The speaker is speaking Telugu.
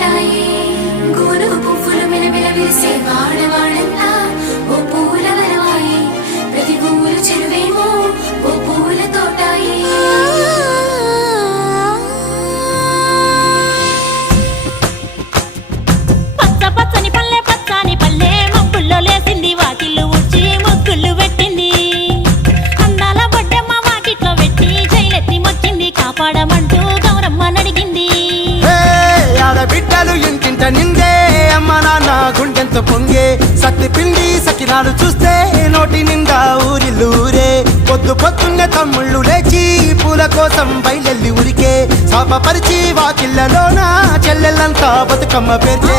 తోటాయి గోను పువ్వులు మిలమిల విరిసే వాడవాడంతా ఓ పూల వరవాయి ప్రతి పువ్వులు చెరువేమో ఓ పూల తోటాయి పచ్చ పచ్చని పల్లె పచ్చని పల్లె మబ్బుల్లో లేసింది వాకిళ్ళు ఊడ్చి ముగ్గులు పెట్టింది అందాల బొడ్డమ్మ వాకిట్లో పెట్టి జైలెత్తి మొక్కింది కాపాడమంటూ గౌరమ్మ నడిగింది ఆడబిడ్డలు ఇంటింట నిందే అమ్మ నాన్న గుండెంతో పొంగే సత్తి పిండి సకినాలు చూస్తే నోటి నిండా ఊరిల్లూరే పొద్దు పొద్దున్నే తమ్ముళ్ళు లేచి పూల కోసం బయలెల్లి ఉరికే శాపపరిచి వాకిళ్ళలోన చెల్లెళ్ళంతా బతుకమ్మ పేర్చే